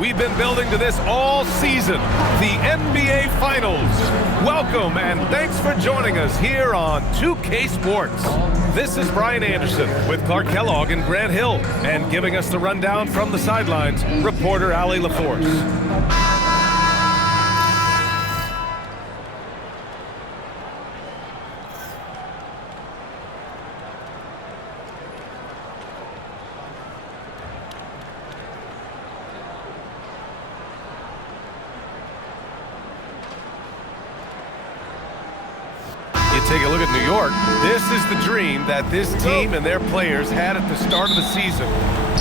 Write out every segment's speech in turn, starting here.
We've been building to this all season, the NBA Finals. Welcome and thanks for joining us here on 2K Sports. This is Brian Anderson with Clark Kellogg and Grant Hill, and giving us the rundown from the sidelines, reporter Allie LaForce. Take a look at New York. This is the dream that this team and their players had at the start of the season.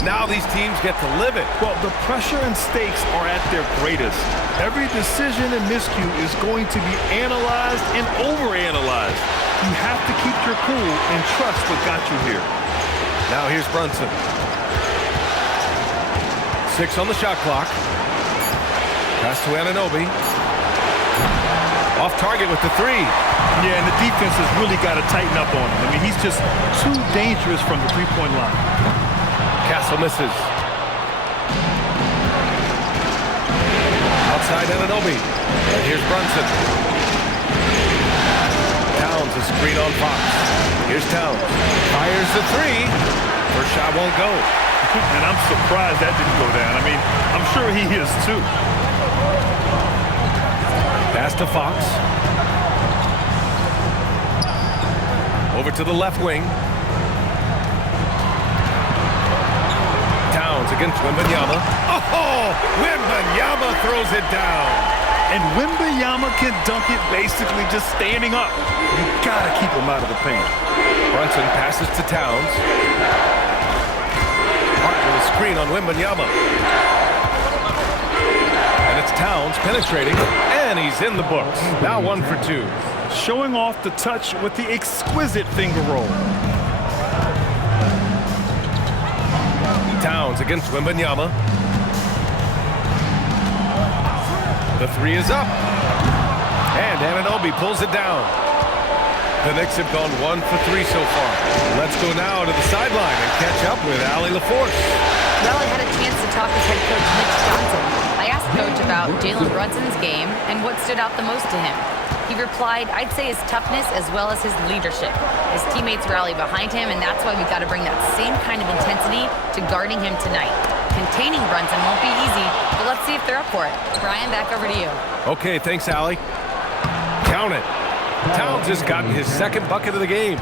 Now these teams get to live it. Well, the pressure and stakes are at their greatest. Every decision and miscue is going to be analyzed and overanalyzed. You have to keep your cool and trust what got you here. Now here's Brunson. 6 on the shot clock. Pass to Anunoby. Off target with the 3. Yeah, and the defense has really got to tighten up on him. I mean, he's just too dangerous from the three-point line. Castle misses. Outside Anunoby. And here's Brunson. Towns a screen on Fox. Here's Towns. Fires the 3. First shot won't go. And I'm surprised that didn't go down. I mean, I'm sure he is too. Pass to Fox. Over to the left wing. Towns against Wembanyama. Oh! Wembanyama throws it down. And Wembanyama can dunk it basically just standing up. You gotta keep him out of the paint. Brunson passes to Towns. Hart with a screen on Wembanyama. And it's Towns penetrating, and he's in the books. Now 1 for 2. Showing off the touch with the exquisite finger roll. Towns against Wembanyama. The 3 is up. And Anunoby pulls it down. The Knicks have gone 1 for 3 so far. Let's go now to the sideline and catch up with Allie LaForce. Well, I had a chance to talk with head coach Mitch Johnson. I asked Coach about Jalen Brunson's game and what stood out the most to him. He replied, I'd say his toughness as well as his leadership. His teammates rally behind him, and that's why we've got to bring that same kind of intensity to guarding him tonight. Containing Brunson won't be easy, but let's see if they're up for it. Brian, back over to you. Okay, thanks, Allie. Count it. Towns has gotten his 2nd bucket of the game.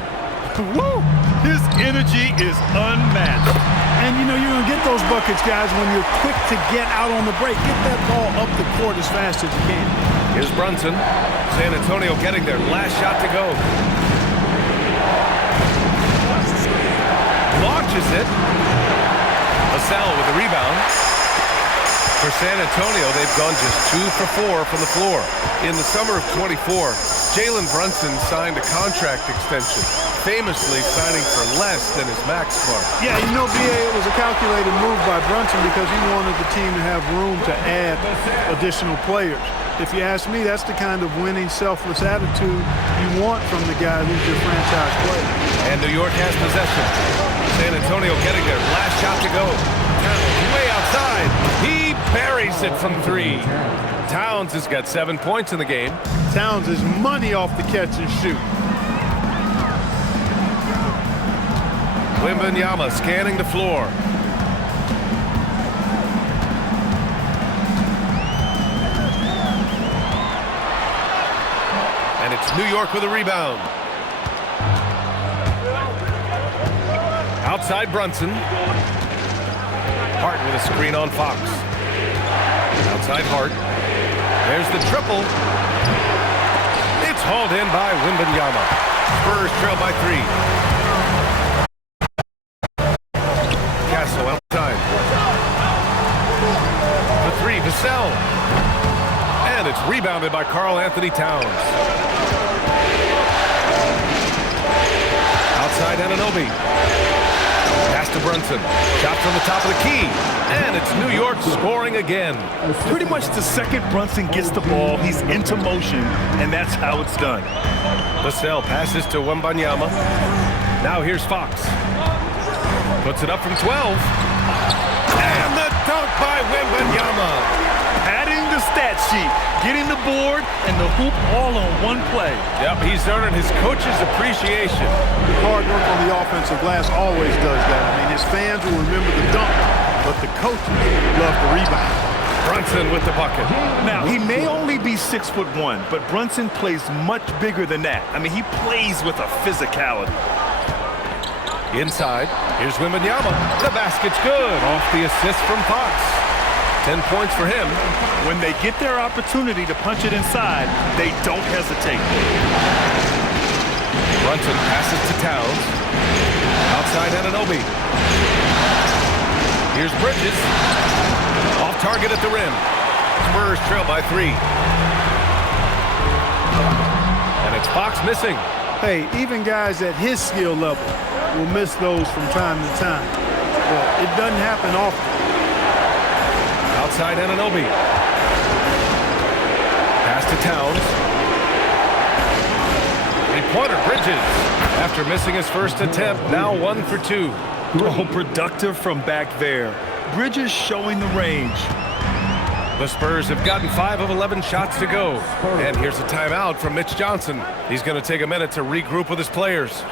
Woo! His energy is unmatched. And, you know, you're going to get those buckets, guys, when you're quick to get out on the break. Get that ball up the court as fast as you can. Here's Brunson. San Antonio getting their last shot to go. Launches it. Vassell with the rebound. For San Antonio, they've gone just 2 for 4 from the floor. In the summer of 24, Jalen Brunson signed a contract extension, famously signing for less than his max mark. Yeah, you know, B.A., it was a calculated move by Brunson because he wanted the team to have room to add additional players. If you ask me, that's the kind of winning, selfless attitude you want from the guy who's your franchise player. And New York has possession. San Antonio getting their last shot to go. Towns way outside. He buries it from 3. Towns has got 7 points in the game. Towns is money off the catch and shoot. Wembanyama scanning the floor. And it's New York with a rebound. Outside Brunson. Hart with a screen on Fox. Outside Hart. There's the triple. It's hauled in by Wembanyama. Spurs trail by 3. Castle outside. The 3, Vassell. And it's rebounded by Karl Anthony Towns. Outside Anunoby. Pass to Brunson. Shot from the top of the key. And it's New York scoring again. Pretty much the second Brunson gets the ball, he's into motion, and that's how it's done. Vassell passes to Wembanyama. Now here's Fox. Puts it up from 12. And the dunk dunk by Wembanyama. Adding the stat sheet, getting the board, and the hoop all on one play. Yep, he's earning his coach's appreciation. Hard work on the offensive glass always does that. I mean, his fans will remember the dunk, but the coaches love the rebound. Brunson with the bucket. Now, he may only be 6'1", but Brunson plays much bigger than that. I mean, he plays with a physicality. Inside, here's Wembanyama. The basket's good. Off the assist from Fox. 10 points for him. When they get their opportunity to punch it inside, they don't hesitate. Brunson passes to Towns. Outside Anunoby. Here's Bridges. Off target at the rim. Spurs trail by 3. And it's Fox missing. Hey, even guys at his skill level will miss those from time to time. But it doesn't happen often. Outside Anunoby. Pass to Towns. Three-pointer, Bridges. After missing his first attempt, now 1 for 2. Oh, productive from back there. Bridges showing the range. The Spurs have gotten 5 of 11 shots to go. And here's a timeout from Mitch Johnson. He's going to take a minute to regroup with his players.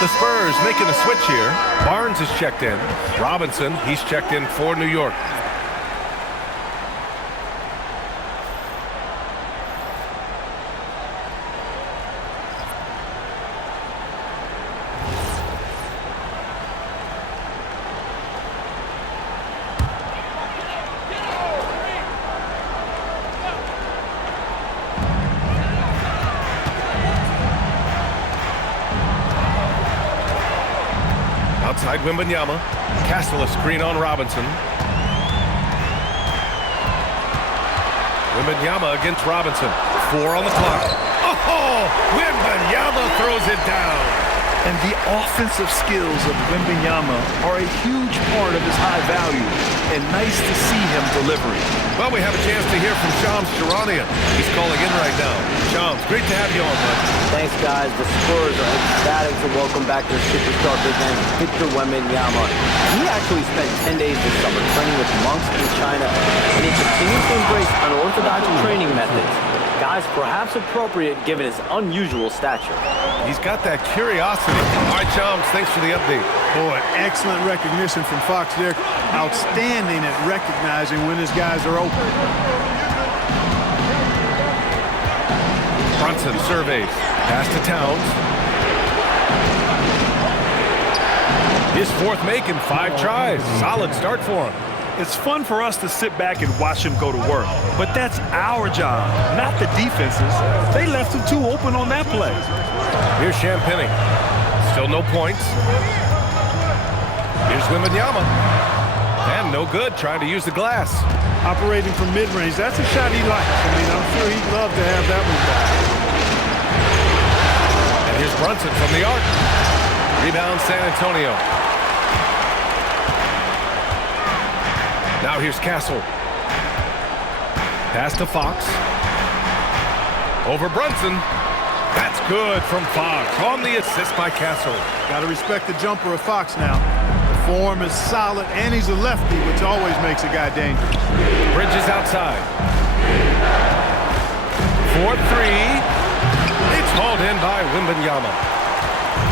The Spurs making a switch here. Barnes is checked in. Robinson, he's checked in for New York. Outside Wembanyama. Castle a screen on Robinson. Wembanyama against Robinson. 4 on the clock. Oh! Wembanyama throws it down. And the offensive skills of Wembanyama are a huge part of his high value. And nice to see him delivering. Well, we have a chance to hear from Shams Charania. He's calling in right now. Shams, great to have you on, bud. Thanks, guys. The Spurs are ecstatic to welcome back their superstar big man, Victor Wembanyama. He actually spent 10 days this summer training with monks in China, and he continues to embrace unorthodox training methods. Guys, perhaps appropriate given his unusual stature. He's got that curiosity. All right, Shams, thanks for the update. Boy, excellent recognition from Fox there. Outstanding at recognizing when his guys are open. Brunson surveys. Pass to Towns. His 4th make in 5 tries. Solid start for him. It's fun for us to sit back and watch him go to work. But that's our job, not the defense's. They left him too open on that play. Here's Champagnie. Still no points. Here's Wembanyama. And no good, trying to use the glass. Operating from mid-range, that's a shot he likes. I mean, I'm sure he'd love to have that one back. And here's Brunson from the arc. Rebound San Antonio. Now here's Castle. Pass to Fox. Over Brunson. That's good from Fox. On the assist by Castle. Got to respect the jumper of Fox now. Form is solid, and he's a lefty, which always makes a guy dangerous. Bridges outside. 4-3. It's hauled in by Wembanyama.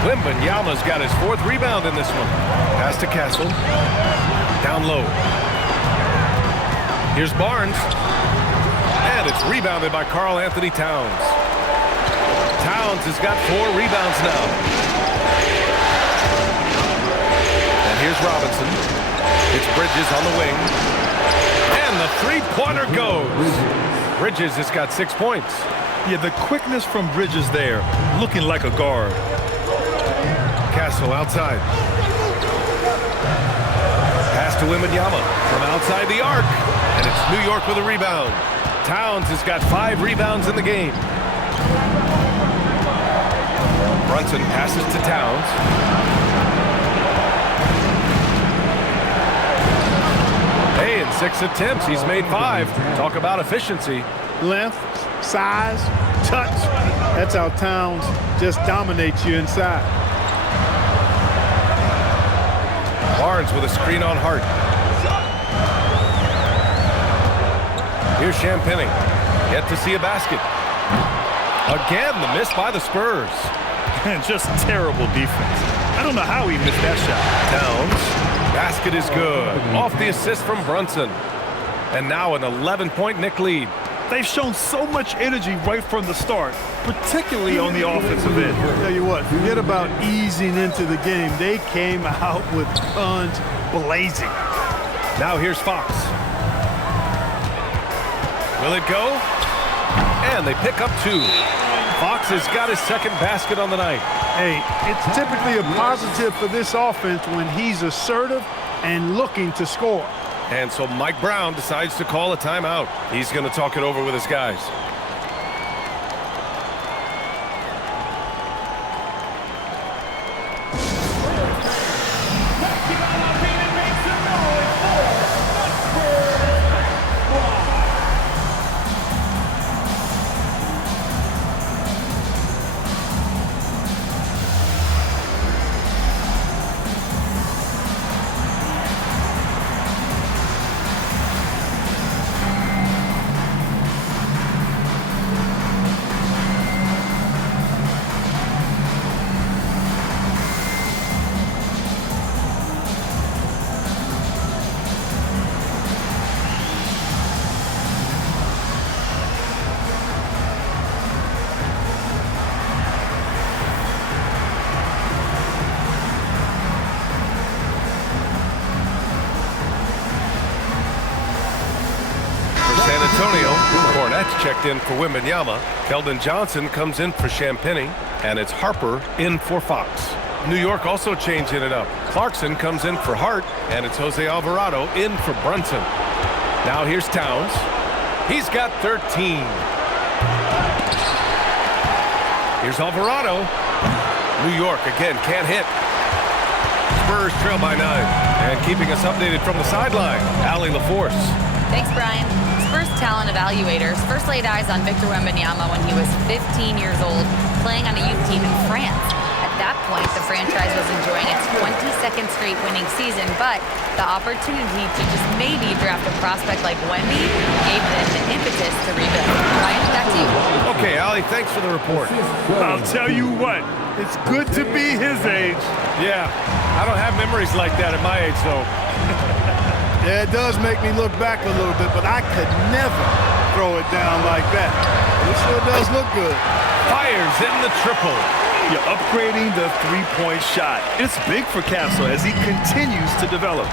Wembanyama's got his 4th rebound in this one. Pass to Castle. Down low. Here's Barnes. And it's rebounded by Karl Anthony Towns. Towns has got 4 rebounds now. And here's Robinson. It's Bridges on the wing. And the three-pointer goes. Bridges has got 6 points. Yeah, the quickness from Bridges there, looking like a guard. Castle outside. Pass to Wembanyama from outside the arc. And it's New York with a rebound. Towns has got 5 rebounds in the game. Brunson passes to Towns. Hey, in 6 attempts, he's made 5. Talk about efficiency. Length, size, touch. That's how Towns just dominates you inside. Barnes with a screen on Hart. Here's Champagnie. Yet to see a basket. Again, the miss by the Spurs. Just terrible defense. I don't know how he missed that shot. Towns. Basket is good. Off the assist from Brunson. And now an 11-point Knick lead. They've shown so much energy right from the start, particularly on the offensive end. I'll tell you what, forget about easing into the game. They came out with guns blazing. Now here's Fox. Will it go? And they pick up 2. Fox has got his 2nd basket on the night. Hey, it's typically a positive for this offense when he's assertive and looking to score. And so Mike Brown decides to call a timeout. He's going to talk it over with his guys. Checked in for Wembanyama. Keldon Johnson comes in for Champagnie, and it's Harper in for Fox. New York also changing it up. Clarkson comes in for Hart, and it's Jose Alvarado in for Brunson. Now here's Towns. He's got 13. Here's Alvarado. New York again can't hit. Spurs trail by 9. And keeping us updated from the sideline, Allie LaForce. Thanks, Brian. Spurs talent evaluators first laid eyes on Victor Wembanyama when he was 15 years old, playing on a youth team in France. At that point, the franchise was enjoying its 22nd straight winning season, but the opportunity to just maybe draft a prospect like Wemby gave them the impetus to rebuild. Brian, back to you. Okay, Allie, thanks for the report. I'll tell you what, it's good to be his age. Yeah, I don't have memories like that at my age, though. Yeah, it does make me look back a little bit, but I could never throw it down like that. It sure does look good. Fires in the triple. You're upgrading the three-point shot. It's big for Castle as he continues to develop.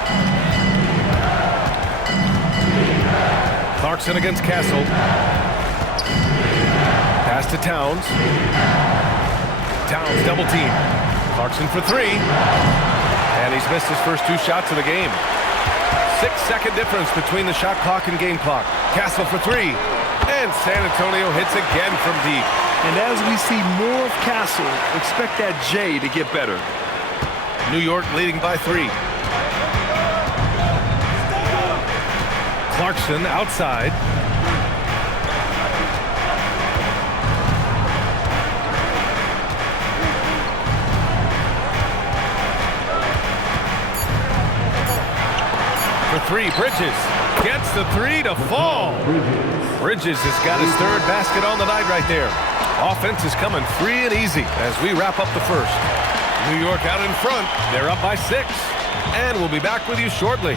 Clarkson against Castle. Pass to Towns. Towns double team. Clarkson for 3. And he's missed his first 2 shots of the game. 6-second difference between the shot clock and game clock. Castle for 3. And San Antonio hits again from deep. And as we see more of Castle, expect that J to get better. New York leading by 3. Clarkson outside. three. Bridges gets the three to fall. Bridges has got his third basket on the night right there. Offense is coming free and easy as we wrap up the first. New York out in front. They're up by 6. And we'll be back with you shortly.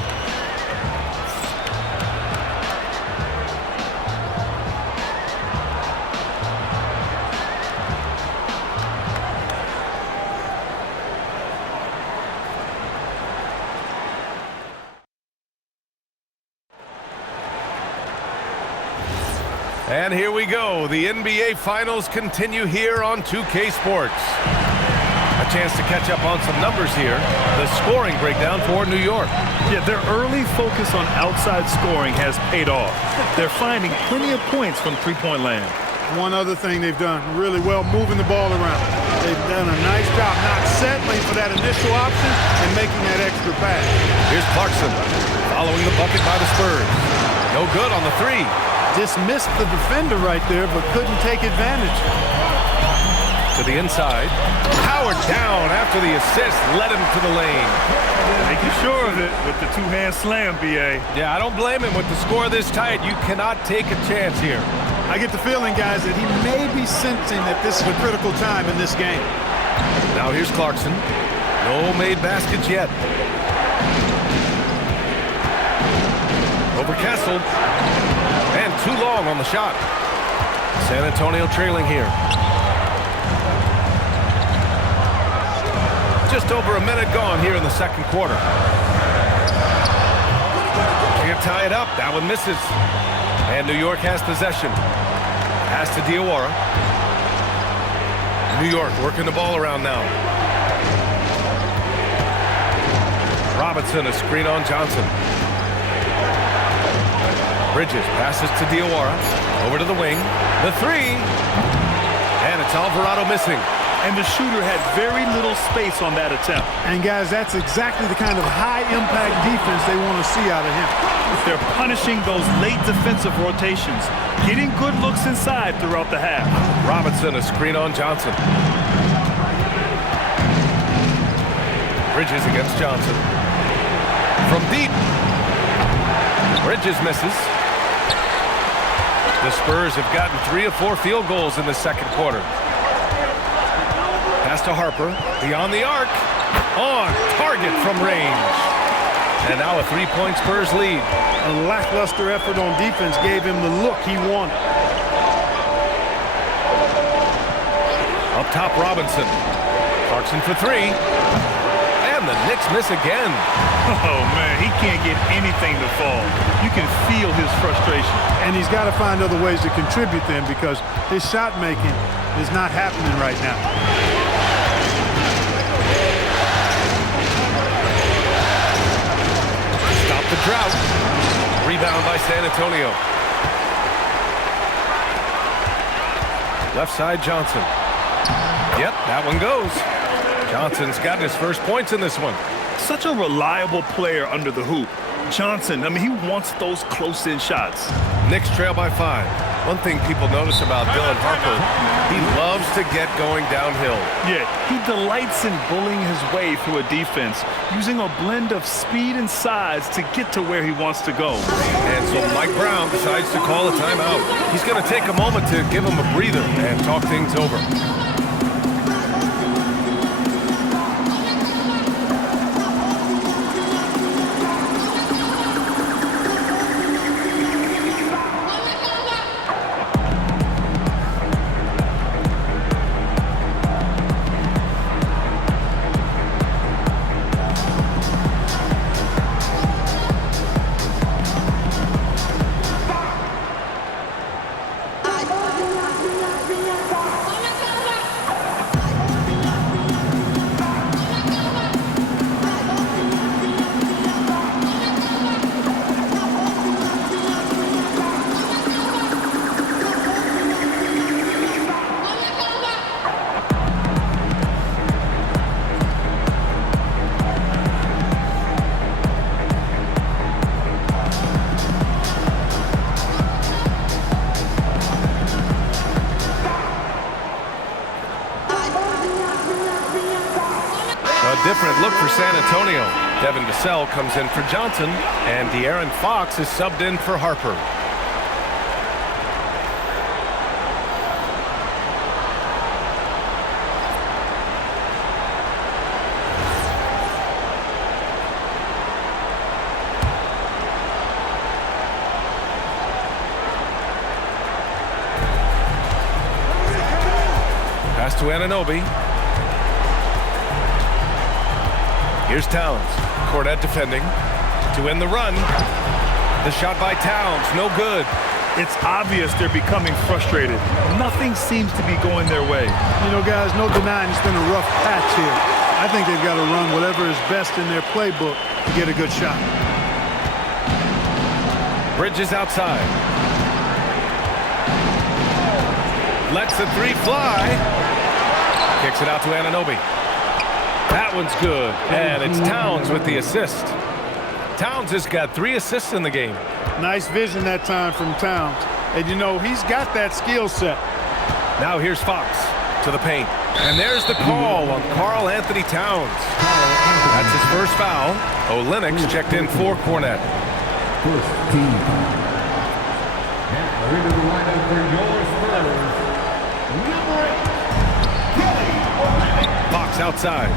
And here we go. The NBA Finals continue here on 2K Sports. A chance to catch up on some numbers here. The scoring breakdown for New York. Yeah, their early focus on outside scoring has paid off. They're finding plenty of points from three-point land. One other thing they've done really well, moving the ball around. They've done a nice job not settling for that initial option and making that extra pass. Here's Clarkson following the bucket by the Spurs. No good on the three. Just missed the defender right there, but couldn't take advantage. To the inside. Howard down after the assist led him to the lane. Making sure of it with the two-hand slam, B.A. Yeah, I don't blame him with the score this tight. You cannot take a chance here. I get the feeling, guys, that he may be sensing that this is a critical time in this game. Now here's Clarkson. No made baskets yet. Over Kessel. And too long on the shot. San Antonio trailing here. Just over a minute gone here in the second quarter. Can't tie it up. That one misses. And New York has possession. Pass to Diawara. New York working the ball around now. Robinson, a screen on Johnson. Bridges passes to Diawara. Over to the wing. The three. And it's Alvarado missing. And the shooter had very little space on that attempt. And, guys, that's exactly the kind of high-impact defense they want to see out of him. They're punishing those late defensive rotations, getting good looks inside throughout the half. Robinson, a screen on Johnson. Bridges against Johnson. From deep. Bridges misses. The Spurs have gotten 3 of 4 field goals in the second quarter. Pass to Harper. Beyond the arc. On target from range. And now a 3-point Spurs lead. A lackluster effort on defense gave him the look he wanted. Up top, Robinson. Clarkson for 3. And the Knicks miss again. Oh, man, he can't get anything to fall. You can feel his frustration. And he's got to find other ways to contribute then because his shot making is not happening right now. Stop the drought. Rebound by San Antonio. Left side, Johnson. Yep, that one goes. Johnson's gotten his first points in this one. Such a reliable player under the hoop. Johnson, I mean, he wants those close-in shots. Knicks trail by 5. One thing people notice about Dylan Harper, he loves to get going downhill. Yeah, he delights in bullying his way through a defense, using a blend of speed and size to get to where he wants to go. And so Mike Brown decides to call a timeout. He's going to take a moment to give him a breather and talk things over. Different look for San Antonio. Devin Vassell comes in for Johnson, and De'Aaron Fox is subbed in for Harper. Pass to Anunoby. Here's Towns. Cornet defending. To end the run. The shot by Towns. No good. It's obvious they're becoming frustrated. Nothing seems to be going their way. You know, guys, no denying it's been a rough patch here. I think they've got to run whatever is best in their playbook to get a good shot. Bridges outside. Lets the three fly. Kicks it out to Anunoby. That one's good. And it's Towns with the assist. Towns has got 3 assists in the game. Nice vision that time from Towns. And, you know, he's got that skill set. Now here's Fox to the paint. And there's the call on Karl Anthony Towns. That's his first foul. Olenek's checked in for Cornet. First team. And into the lineup for your Spurs, number 8, Fox outside.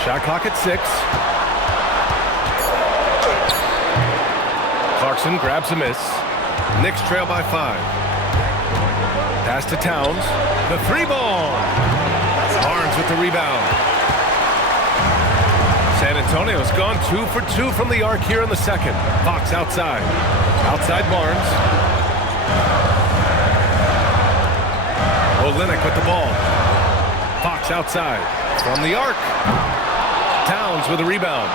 Shot clock at 6. Clarkson grabs a miss. Knicks trail by 5. Pass to Towns. The 3-ball. Barnes with the rebound. San Antonio's gone 2 for 2 from the arc here in the second. Fox outside. Outside Barnes. Olynyk with the ball. Fox outside. From the arc. Towns with a rebound.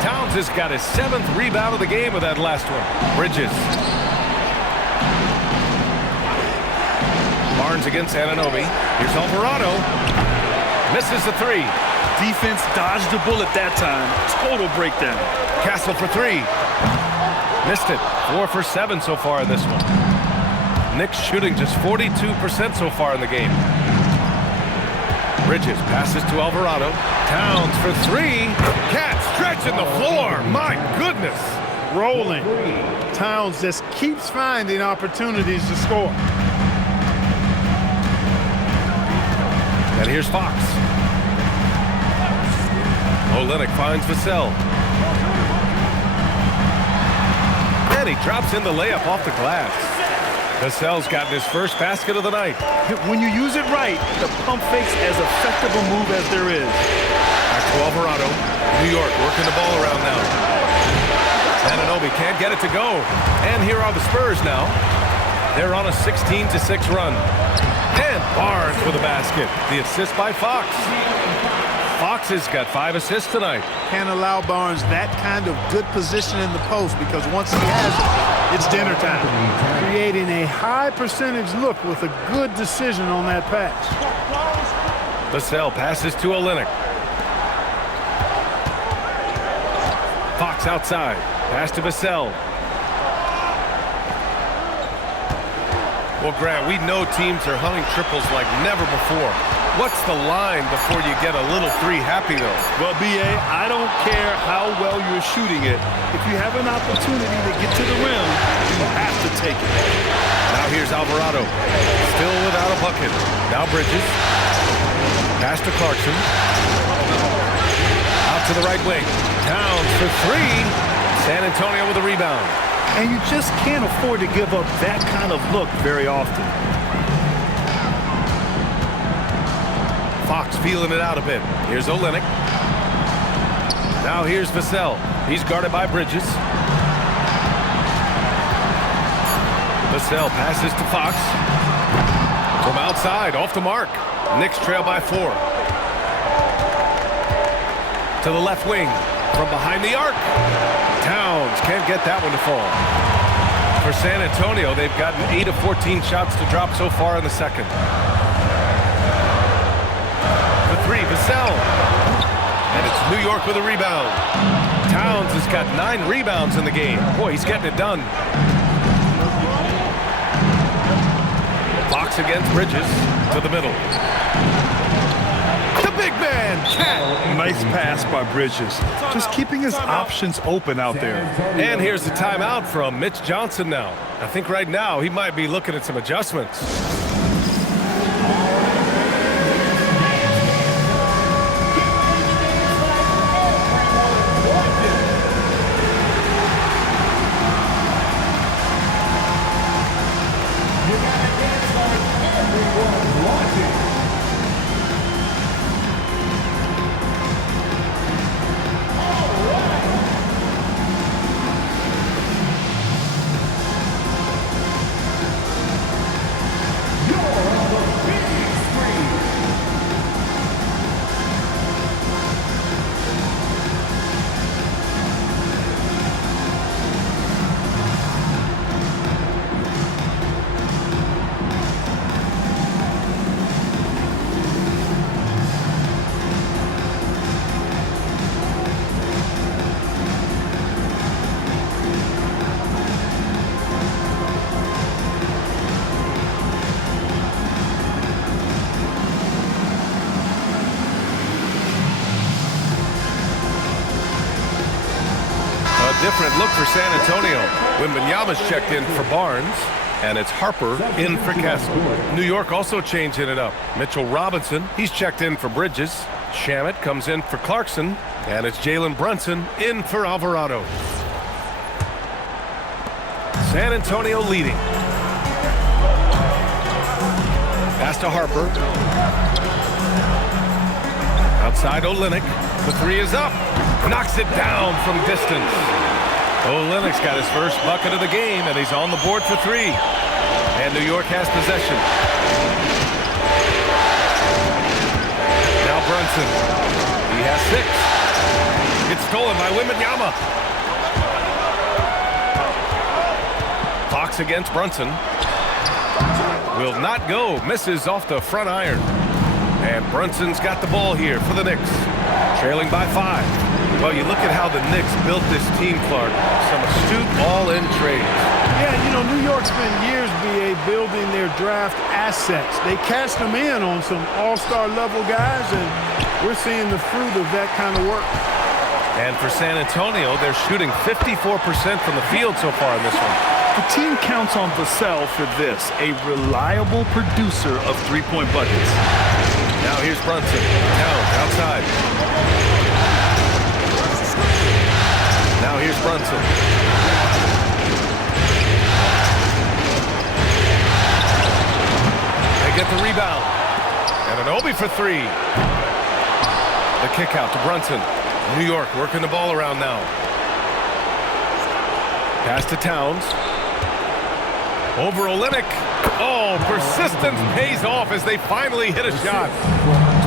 Towns has got his 7th rebound of the game with that last one. Bridges. Barnes against Anunoby. Here's Alvarado. Misses the 3. Defense dodged the bullet that time. Total breakdown. Castle for 3. Missed it. 4 for 7 so far in this one. Knicks shooting just 42% so far in the game. Bridges passes to Alvarado. Towns for 3. Cat stretching the floor. My goodness. Rolling. Towns just keeps finding opportunities to score. And here's Fox. Olynyk finds Vassell. And he drops in the layup off the glass. Vassell's gotten his first basket of the night. When you use it right, the pump fake's as effective a move as there is. Back to Alvarado. New York working the ball around now. Anunoby can't get it to go. And here are the Spurs now. They're on a 16-6 run. And Barnes with a basket. The assist by Fox. Fox has got 5 assists tonight. Can't allow Barnes that kind of good position in the post because once he has it, it's dinner time. Creating a high percentage look with a good decision on that pass. Vassell passes to Olynyk. Fox outside. Pass to Vassell. Well, Grant, we know teams are hunting triples like never before. What's the line before you get a little 3 happy, though? Well, B.A., I don't care how well you're shooting it. If you have an opportunity to get to the rim, you have to take it. Now here's Alvarado. Still without a bucket. Now Bridges. Pass to Clarkson. Out to the right wing. Towns for 3. San Antonio with a rebound. And you just can't afford to give up that kind of look very often. Fox feeling it out a bit. Here's Olynyk. Now here's Vassell. He's guarded by Bridges. Vassell passes to Fox. From outside, off the mark. Knicks trail by 4. To the left wing. From behind the arc. Towns can't get that one to fall. For San Antonio, they've gotten 8 of 14 shots to drop so far in the second. The 3, Vassell. And it's New York with a rebound. Towns has got 9 rebounds in the game. Boy, he's getting it done. Fox against Bridges to the middle. big man, Cat. Nice pass by Bridges. Just keeping his options open out there. And here's the timeout from Mitch Johnson now. I think right now he might be looking at some adjustments. Different look for San Antonio. Wembanyama's checked in for Barnes, and it's Harper in for Kessel. New York also changing it up. Mitchell Robinson, he's checked in for Bridges. Shamet comes in for Clarkson, and it's Jalen Brunson in for Alvarado. San Antonio leading. Pass to Harper. Outside Olynyk. The three is up. Knocks it down from distance. Olynyk's got his first bucket of the game, and he's on the board for three. And New York has possession. Now Brunson. He has 6. It's stolen by Wembanyama. Fox against Brunson. Will not go. Misses off the front iron. And Brunson's got the ball here for the Knicks. Trailing by 5. Well, you look at how the Knicks built this team, Clark. Some astute all-in trades. Yeah, you know, New York spent years, B.A., building their draft assets. They cashed them in on some all-star level guys, and we're seeing the fruit of that kind of work. And for San Antonio, they're shooting 54% from the field so far in this one. The team counts on Vassell for this, a reliable producer of three-point buckets. Now here's Brunson. Towns outside. Now here's Brunson. They get the rebound. And an Obi for 3. The kick out to Brunson. New York working the ball around now. Pass to Towns. Over Olynyk. Oh, persistence pays off as they finally hit a shot.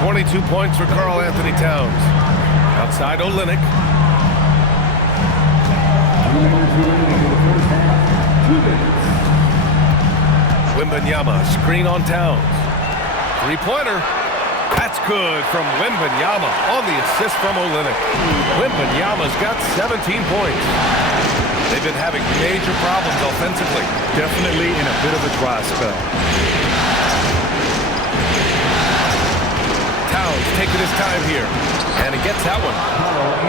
22 points for Karl Anthony Towns. Outside Olynyk. Wembanyama, screen on Towns. Three-pointer. That's good from Wembanyama on the assist from Olynyk. Wembanyama's got 17 points. They've been having major problems offensively. Definitely in a bit of a dry spell. Towns taking his time here. And he gets that one.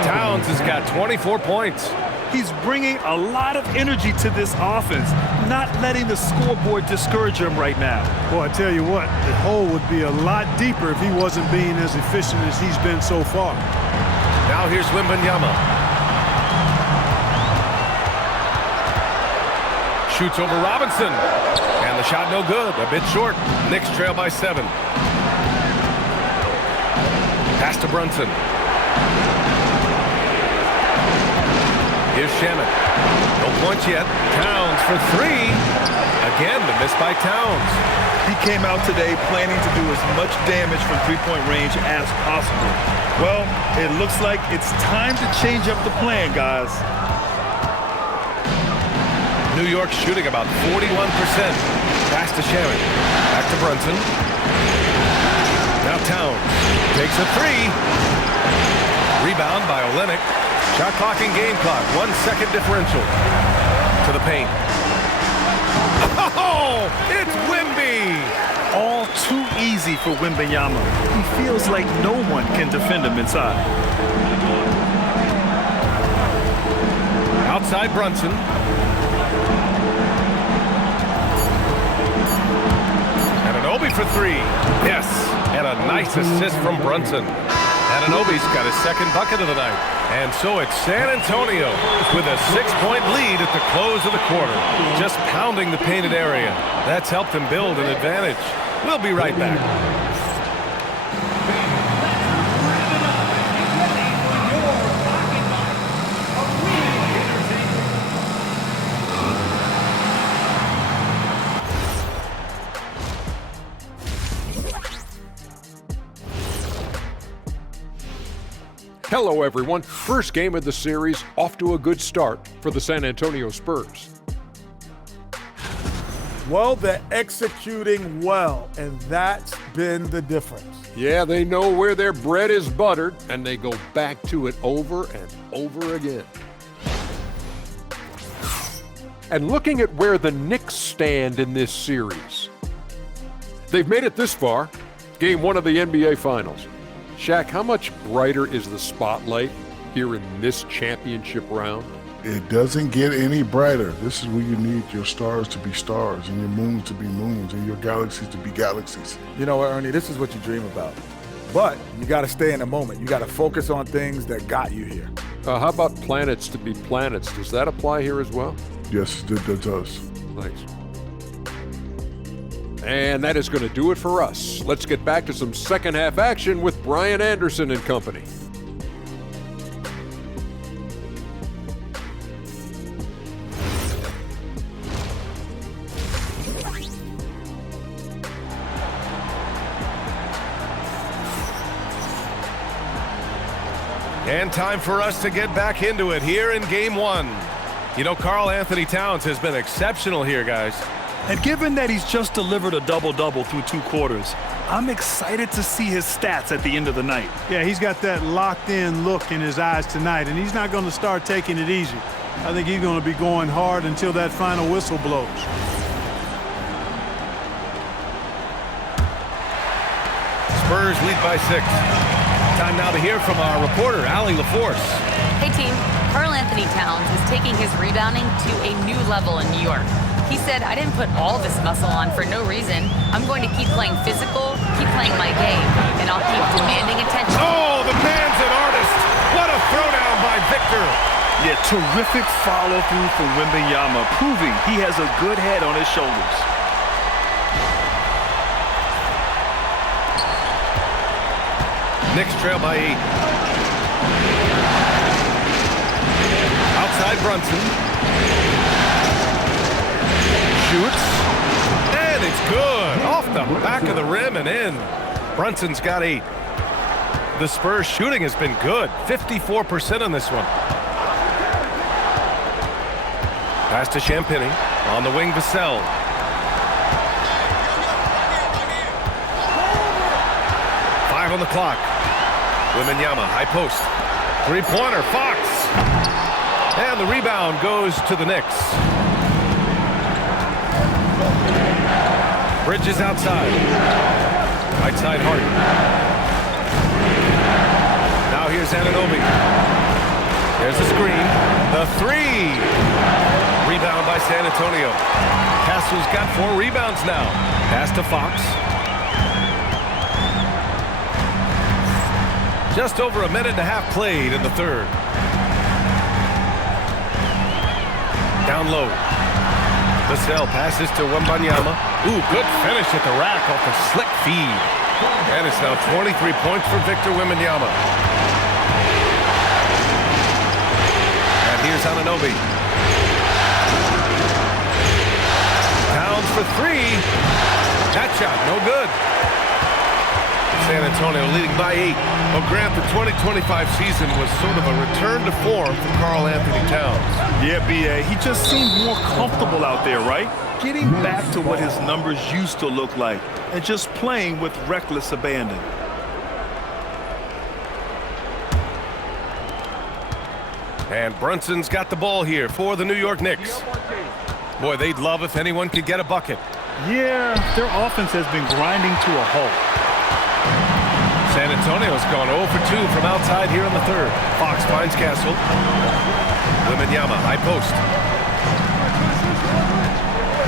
Towns has got 24 points. He's bringing a lot of energy to this offense, not letting the scoreboard discourage him right now. Boy, I tell you what, the hole would be a lot deeper if he wasn't being as efficient as he's been so far. Now here's Wembanyama. Shoots over Robinson. And the shot no good. A bit short. Knicks trail by 7. Pass to Brunson. Here's Shamet. No points yet. Towns for 3. Again, the miss by Towns. He came out today planning to do as much damage from three-point range as possible. Well, it looks like it's time to change up the plan, guys. New York shooting about 41%. Pass to Shamet. Back to Brunson. Now Towns takes a 3. Rebound by Olynyk. Shot clock and game clock. 1 second differential. To the paint. Oh, it's Wemby. All too easy anxiety for Wembanyama. He feels like no one can defend him inside. Outside Brunson. Anunoby for three. Yes, and a nice assist from Brunson. Anunoby's got his second bucket of the night. And so it's San Antonio with a 6-point lead at the close of the quarter. Just pounding the painted area. That's helped them build an advantage. We'll be right back. Hello, everyone. First game of the series, off to a good start for the San Antonio Spurs. Well, they're executing well, and that's been the difference. Yeah, they know where their bread is buttered, and they go back to it over and over again. And looking at where the Knicks stand in this series, they've made it this far, game one of the NBA Finals. Shaq, how much brighter is the spotlight here in this championship round? It doesn't get any brighter. This is where you need your stars to be stars and your moons to be moons and your galaxies to be galaxies. You know what, Ernie, this is what you dream about. But you got to stay in the moment. You got to focus on things that got you here. How about planets to be planets? Does that apply here as well? Yes, that does. Thanks. And that is going to do it for us. Let's get back to some second half action with Brian Anderson and company. And time for us to get back into it here in game one. You know, Karl Anthony Towns has been exceptional here, guys. And given that he's just delivered a double-double through 2 quarters, I'm excited to see his stats at the end of the night. Yeah, he's got that locked-in look in his eyes tonight, and he's not going to start taking it easy. I think he's going to be going hard until that final whistle blows. Spurs lead by 6. Time now to hear from our reporter, Allie LaForce. Hey, team. Karl Anthony Towns is taking his rebounding to a new level in New York. He said, I didn't put all this muscle on for no reason. I'm going to keep playing physical, keep playing my game, and I'll keep demanding attention. Oh, the man's an artist. What a throwdown by Victor. Yeah, terrific follow-through for Wembanyama, proving he has a good head on his shoulders. Knicks trail by 8. Outside Brunson. Shoots. And it's good. Off the back of the rim and in. Brunson's got 8. The Spurs shooting has been good. 54% on this one. Pass to Champagny. On the wing, Vassell. Five on the clock. Wembanyama, high post. Three-pointer, Fox. And the rebound goes to the Knicks. Bridges outside. Right side, Harden. Now here's Anunoby. There's the screen. The 3. Rebound by San Antonio. Castle's got 4 rebounds now. Pass to Fox. Just over a minute and a half played in the third. Down low. Vassell passes to Wembanyama. Ooh, good finish at the rack off the slick feed. And it's now 23 points for Victor Wembanyama. And here's Anunoby. Towns for 3. That shot, no good. San Antonio leading by 8. Well, Grant, the 2025 season was sort of a return to form for Karl Anthony Towns. Yeah, B.A., he just seemed more comfortable out there, right? Getting back to what his numbers used to look like and just playing with reckless abandon. And Brunson's got the ball here for the New York Knicks. Boy, they'd love if anyone could get a bucket. Yeah, their offense has been grinding to a halt. San Antonio's gone 0 for 2 from outside here in the third. Fox finds Castle. Wembanyama, high post.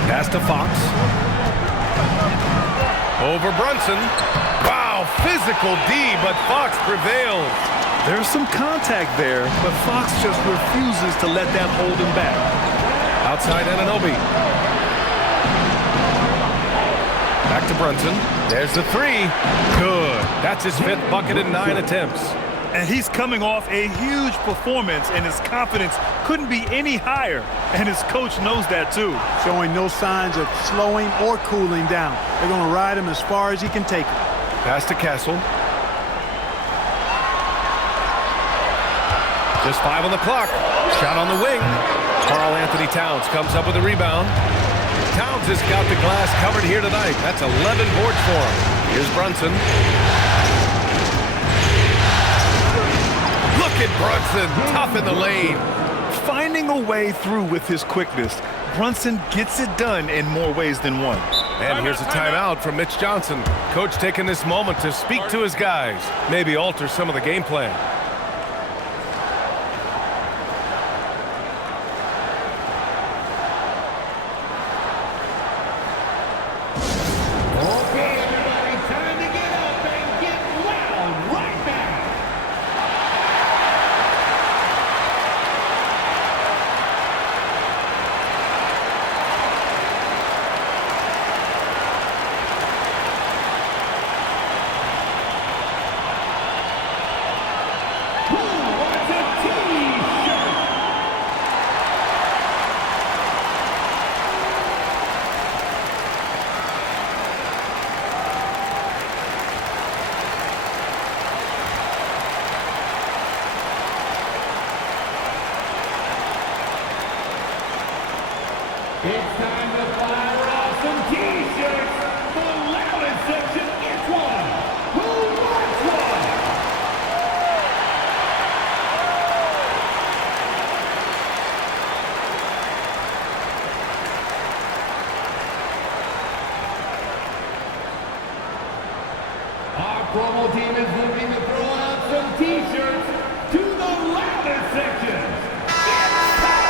Pass to Fox. Over Brunson. Wow, physical D, but Fox prevails. There's some contact there, but Fox just refuses to let that hold him back. Outside Anunoby. Back to Brunson. There's the three. Good. That's his 5th bucket in 9 attempts. And he's coming off a huge performance, and his confidence couldn't be any higher. And his coach knows that, too. Showing no signs of slowing or cooling down. They're going to ride him as far as he can take him. Pass to Castle. Just 5 on the clock. Shot on the wing. Karl Anthony Towns comes up with a rebound. Towns has got the glass covered here tonight. That's 11 boards for him. Here's Brunson. Look at Brunson, tough in the lane. Finding a way through with his quickness. Brunson gets it done in more ways than one. And here's a timeout from Mitch Johnson. Coach taking this moment to speak to his guys. Maybe alter some of the game plan. Okay, everybody, time to get up and get loud right back. Who wants a T-shirt? It's time to fire off some T-shirts. The loudest section gets one. Who wants one? Our promo team is looking to throw out some T-shirts to the loudest sections. It's time.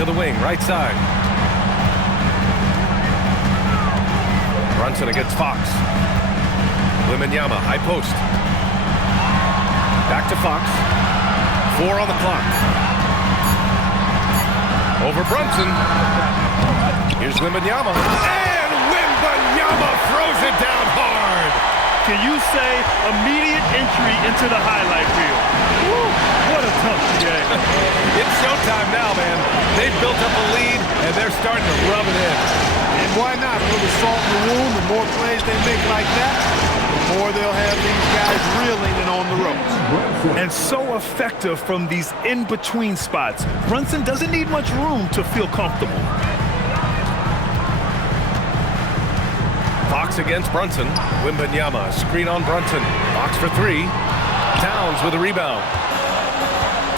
To the wing, right side. Brunson against Fox. Wembanyama, high post. Back to Fox. 4 on the clock. Over Brunson. Here's Wembanyama. And Wembanyama throws it down hard. Can you say immediate entry into the highlight reel? Woo, what a tough game. It's showtime now, man. They've built up a lead, and they're starting to rub it in. And why not? A little salt in the wound. The more plays they make like that, the more they'll have these guys reeling and on the ropes. And so effective from these in-between spots. Brunson doesn't need much room to feel comfortable. Fox against Brunson. Wembanyama, screen on Brunson. Fox for 3. Towns with a rebound.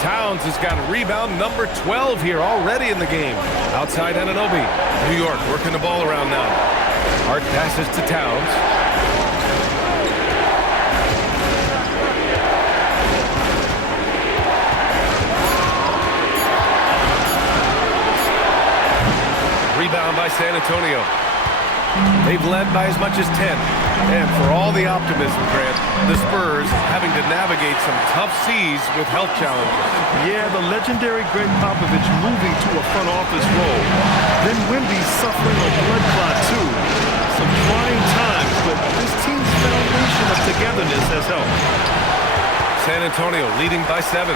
Towns has got rebound number 12 here already in the game. Outside Anunoby. New York working the ball around now. Hard passes to Towns. Rebound by San Antonio. They've led by as much as 10. And for all the optimism, Grant, the Spurs having to navigate some tough seas with health challenges. Yeah, the legendary Greg Popovich moving to a front office role. Then Wemby suffering a blood clot, too. Some trying times, but this team's foundation of togetherness has helped. San Antonio leading by 7.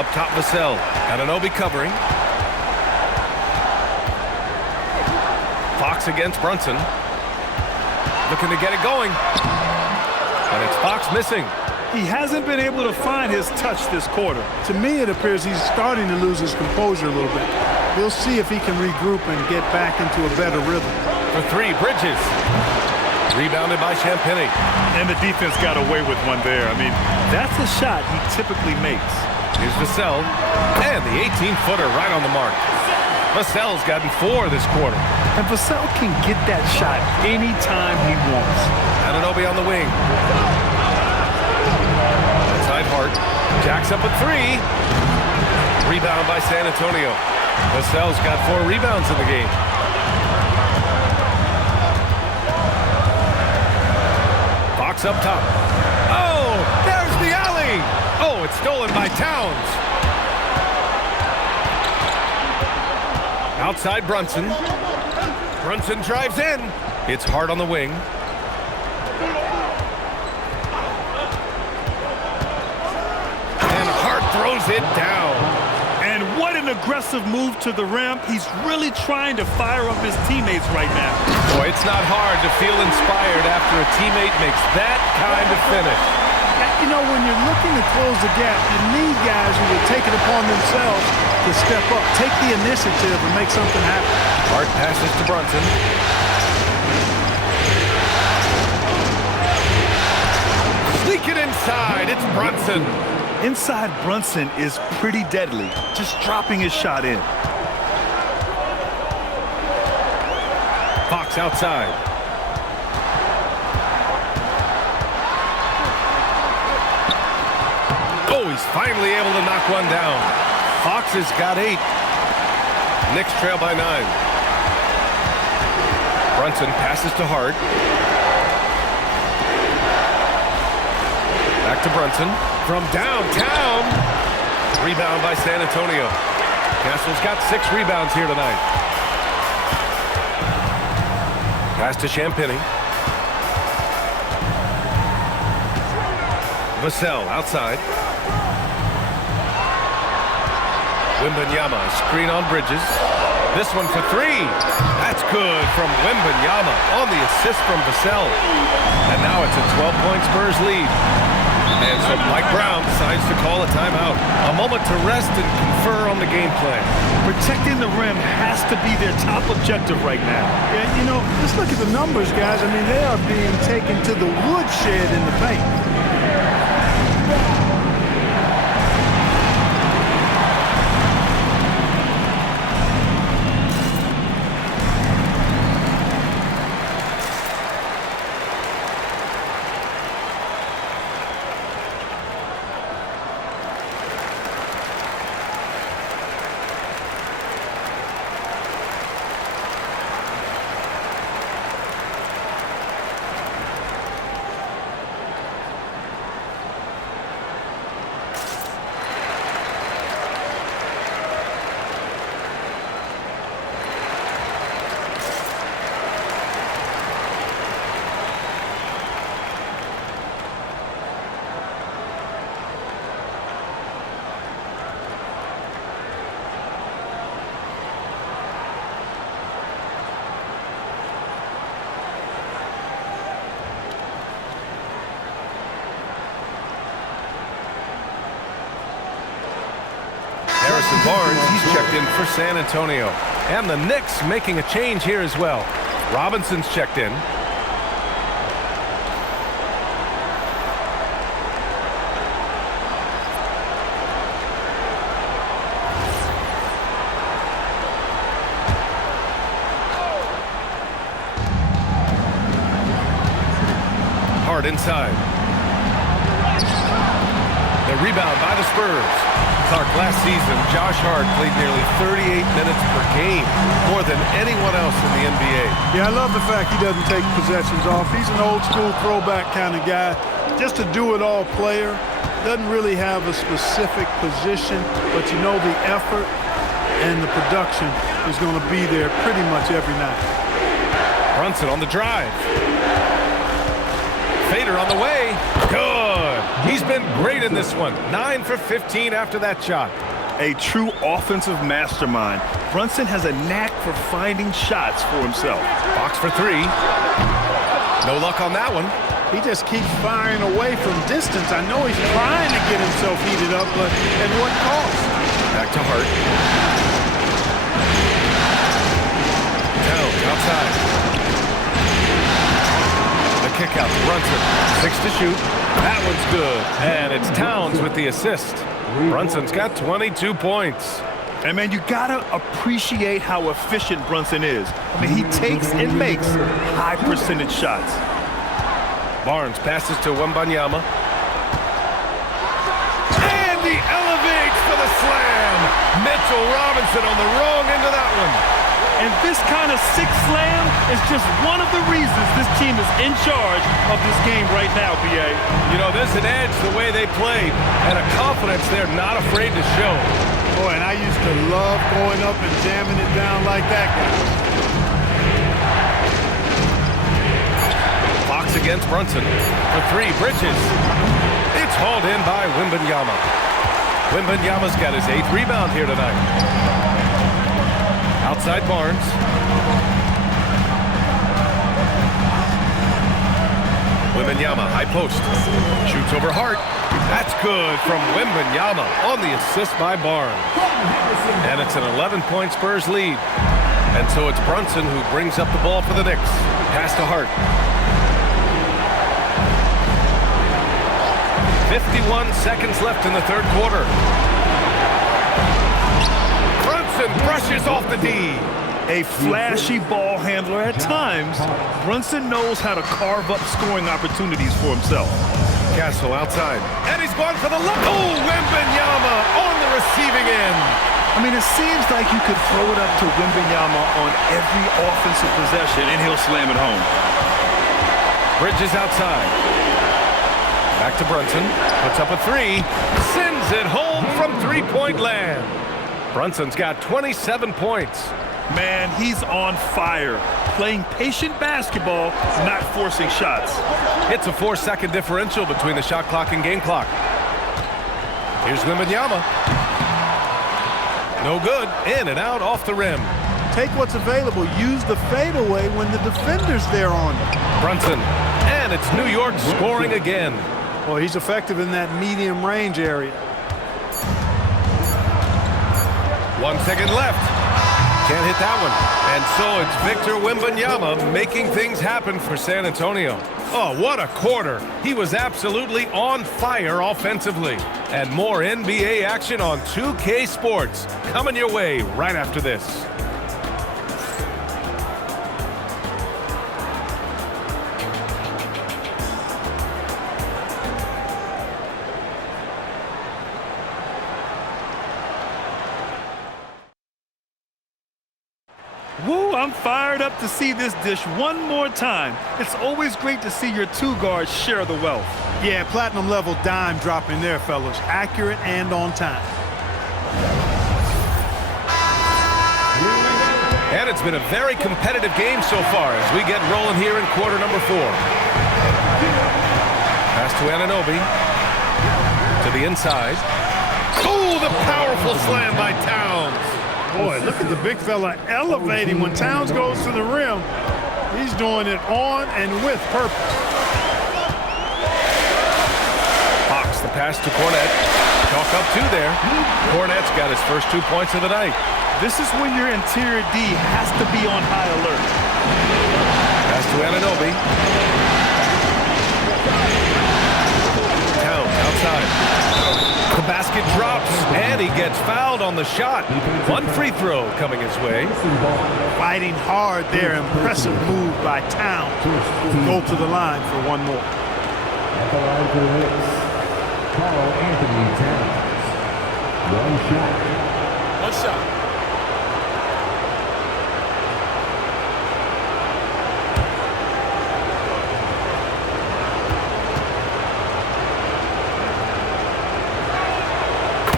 Up top, Vassell. Anunoby covering. Fox against Brunson. Looking to get it going. And it's Fox missing. He hasn't been able to find his touch this quarter. To me, it appears he's starting to lose his composure a little bit. We'll see if he can regroup and get back into a better rhythm. For three, Bridges. Rebounded by Champagny. And the defense got away with one there. I mean, that's a shot he typically makes. Here's Vassell. And the 18-footer right on the mark. Vassell's gotten 4 this quarter. And Vassell can get that shot anytime he wants. Anunoby on the wing. Inside Hart. Jacks up a 3. Rebound by San Antonio. Vassell's got 4 rebounds in the game. Fox up top. Oh, there's the alley. Oh, it's stolen by Towns. Outside Brunson. Brunson drives in. It's Hart on the wing. And Hart throws it down. And what an aggressive move to the rim. He's really trying to fire up his teammates right now. Boy, it's not hard to feel inspired after a teammate makes that kind of finish. You know, when you're looking to close the gap, you need guys who will take it upon themselves to step up, take the initiative, and make something happen. Hart passes to Brunson. Sneak it inside. It's Brunson. Inside Brunson is pretty deadly, just dropping his shot in. Fox outside. Oh, he's finally able to knock one down. Fox has got 8. Knicks trail by 9. Brunson passes to Hart. Back to Brunson. From downtown. Rebound by San Antonio. Castle's got 6 rebounds here tonight. Pass to Champagny. Vassell outside. Wembanyama, screen on Bridges. This one for 3. That's good from Wembanyama on the assist from Vassell. And now it's a 12-point Spurs lead. And so Mike Brown decides to call a timeout. A moment to rest and confer on the game plan. Protecting the rim has to be their top objective right now. Yeah, you know, just look at the numbers, guys. I mean, they are being taken to the woodshed in the paint. Barnes, he's checked in for San Antonio. And the Knicks making a change here as well. Robinson's checked in. Hart inside. The rebound by the Spurs. Clark, last season, Josh Hart played nearly 38 minutes per game, more than anyone else in the NBA. Yeah, I love the fact he doesn't take possessions off. He's an old-school throwback kind of guy. Just a do-it-all player. Doesn't really have a specific position, but you know the effort and the production is going to be there pretty much every night. Brunson on the drive. Fader on the way. Good. He's been great in this one. 9 for 15 after that shot. A true offensive mastermind. Brunson has a knack for finding shots for himself. Fox for 3. No luck on that one. He just keeps firing away from distance. I know he's trying to get himself heated up, but at what cost? Back to Hart. Towns outside. The kick out to Brunson. 6 to shoot. That one's good. And it's Towns with the assist. Brunson's got 22 points. And, man, you got to appreciate how efficient Brunson is. I mean, he takes and makes high-percentage shots. Barnes passes to Wembanyama. And he elevates for the slam. Mitchell Robinson on the wrong end of that one. And this kind of six slam is just one of the reasons this team is in charge of this game right now, B.A. You know, there's an edge the way they played and a confidence they're not afraid to show. Boy, and I used to love going up and jamming it down like that guy. Fox against Brunson. For 3, Bridges. It's hauled in by Wembanyama. Wembanyama's got his 8th rebound here tonight. Outside Barnes. Wembanyama, high post. Shoots over Hart. That's good from Wembanyama on the assist by Barnes. And it's an 11-point Spurs lead. And so it's Brunson who brings up the ball for the Knicks. Pass to Hart. 51 seconds left in the third quarter. Brunson brushes off the D. A flashy ball handler at times, Brunson knows how to carve up scoring opportunities for himself. Castle outside. And he's going for the look. Oh, Wembanyama on the receiving end. I mean, it seems like you could throw it up to Wembanyama on every offensive possession, and he'll slam it home. Bridges outside. Back to Brunson. Puts up a 3. Sends it home from three-point land. Brunson's got 27 points. Man, he's on fire. Playing patient basketball, not forcing shots. It's a 4-second differential between the shot clock and game clock. Here's Wembanyama. No good. In and out off the rim. Take what's available. Use the fadeaway when the defender's there on you. Brunson. And it's New York scoring again. Well, he's effective in that medium range area. 1 second left. Can't hit that one. And so it's Victor Wembanyama making things happen for San Antonio. Oh, what a quarter. He was absolutely on fire offensively. And more NBA action on 2K Sports coming your way right after this. Woo, I'm fired up to see this dish one more time. It's always great to see your two guards share the wealth. Yeah, platinum level dime dropping there, fellas. Accurate and on time. And it's been a very competitive game so far as we get rolling here in quarter number 4. Pass to Anunoby. To the inside. Oh, the powerful slam by Towns. Boy, look at the big fella elevating when Towns goes to the rim. He's doing it on and with purpose. Hawks the pass to Cornette. Chalk up 2 there. Cornette's got his first 2 points of the night. This is when your interior D has to be on high alert. Pass to Anunoby. Towns outside. The basket drops, and he gets fouled on the shot. 1 free throw coming his way. Fighting hard there. Impressive move by Towns. Go to the line for one more. At the line for the Knicks, Carl Anthony Towns. 1 shot. 1 shot.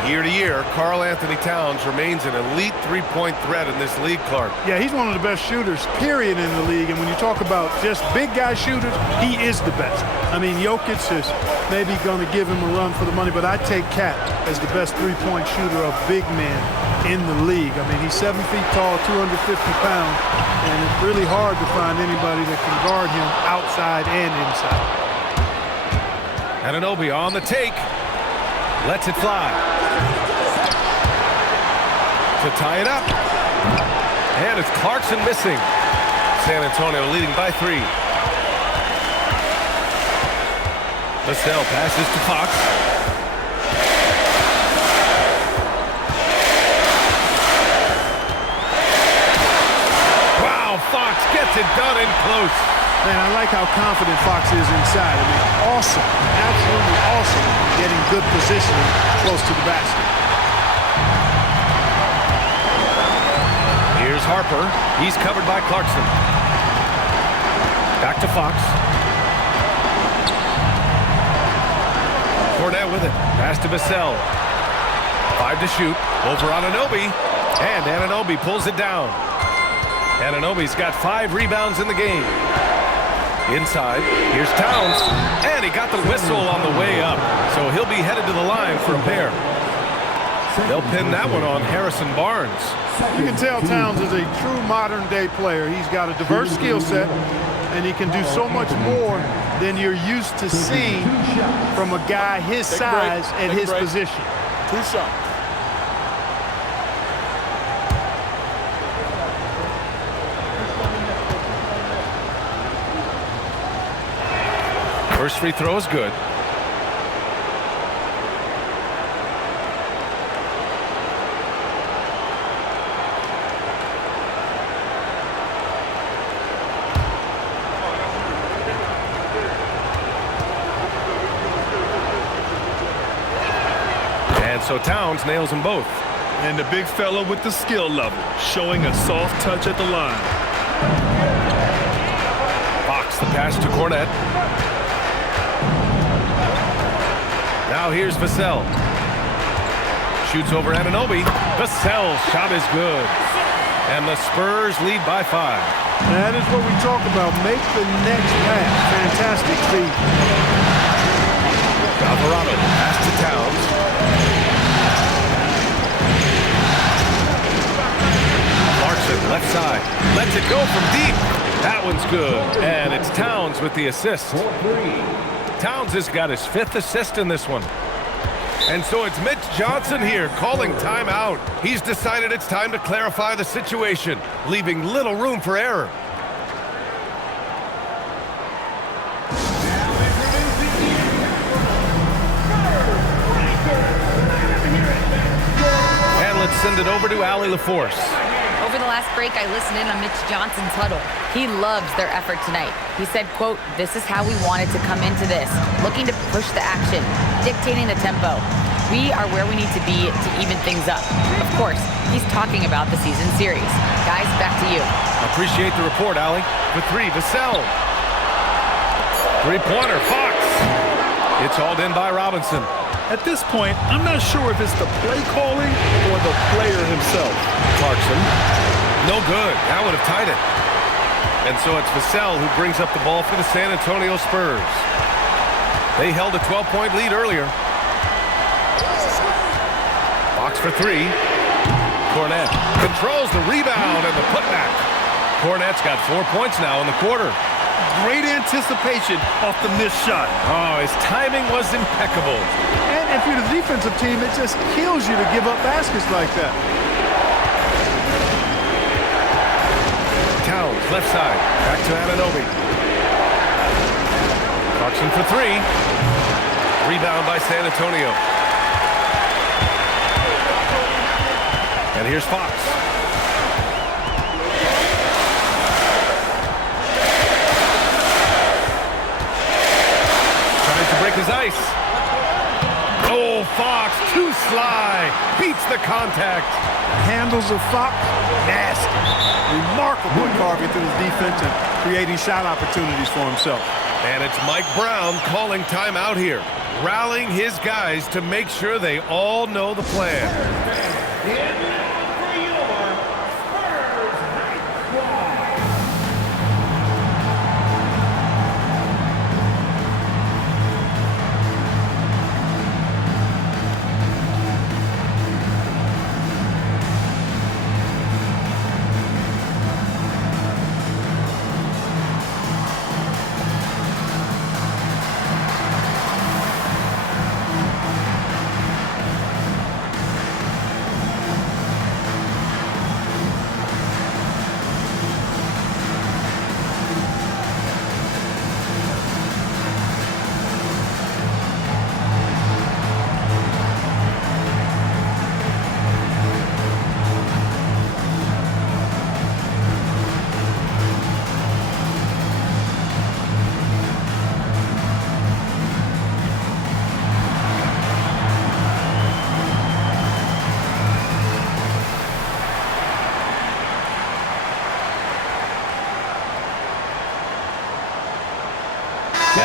Year to year, Karl Anthony Towns remains an elite three-point threat in this league, Clark. Yeah, he's one of the best shooters, period, in the league. And when you talk about just big guy shooters, he is the best. I mean, Jokic is maybe going to give him a run for the money, but I take Cat as the best three-point shooter of big men in the league. I mean, he's 7 feet tall, 250 pounds, and it's really hard to find anybody that can guard him outside and inside. Anunoby on the take. Lets it fly. To tie it up. And it's Clarkson missing. San Antonio leading by 3. Vassell passes to Fox. Wow, Fox gets it done in close. Man, I like how confident Fox is inside. I mean, awesome, absolutely awesome getting good positioning close to the basket. Here's Harper. He's covered by Clarkson. Back to Fox. Cornet with it. Pass to Vassell. 5 to shoot. Over Anunoby. And Anunoby pulls it down. Anunoby's got 5 rebounds in the game. Inside. Here's Towns. And he got the whistle on the way up. So he'll be headed to the line for a pair. They'll pin that one on Harrison Barnes. You can tell Towns is a true modern-day player. He's got a diverse skill set, and he can do so much more than you're used to seeing from a guy his size at his position. 2 shots. First free throw is good. And so Towns nails them both. And the big fella with the skill level, showing a soft touch at the line. Fox the pass to Cornet. Now here's Vassell. Shoots over Anunoby. Vassell's shot is good. And the Spurs lead by 5. That is what we talk about. Make the next pass. Fantastic feed. Alvarado pass to Towns. Clarkson left side. Lets it go from deep. That one's good. And it's Towns with the assist. Towns has got his 5th assist in this one. And so it's Mitch Johnson here calling timeout. He's decided it's time to clarify the situation, leaving little room for error. And let's send it over to Allie LaForce. Over the last break, I listened in on Mitch Johnson's huddle. He loves their effort tonight. He said, quote, "This is how we wanted to come into this, looking to push the action, dictating the tempo. We are where we need to be to even things up." Of course, he's talking about the season series. Guys, back to you. Appreciate the report, Allie. For 3, Vassell. 3-pointer, Fox. It's hauled in by Robinson. At this point, I'm not sure if it's the play calling or the player himself. Clarkson. No good. That would have tied it. And so it's Vassell who brings up the ball for the San Antonio Spurs. They held a 12-point lead earlier. Fox for 3. Cornet controls the rebound and the putback. Cornet's got 4 points now in the quarter. Great anticipation off the missed shot. Oh, his timing was impeccable. And if you're the defensive team, it just kills you to give up baskets like that. Towns, left side. Back to Anunoby. Clarkson for 3. Rebound by San Antonio. And here's Fox. Tries to break his ice. Oh, Fox, too sly. Beats the contact. Handles of Fox, nasty. Remarkable at carving through his defense and creating shot opportunities for himself. And it's Mike Brown calling timeout here, rallying his guys to make sure they all know the plan.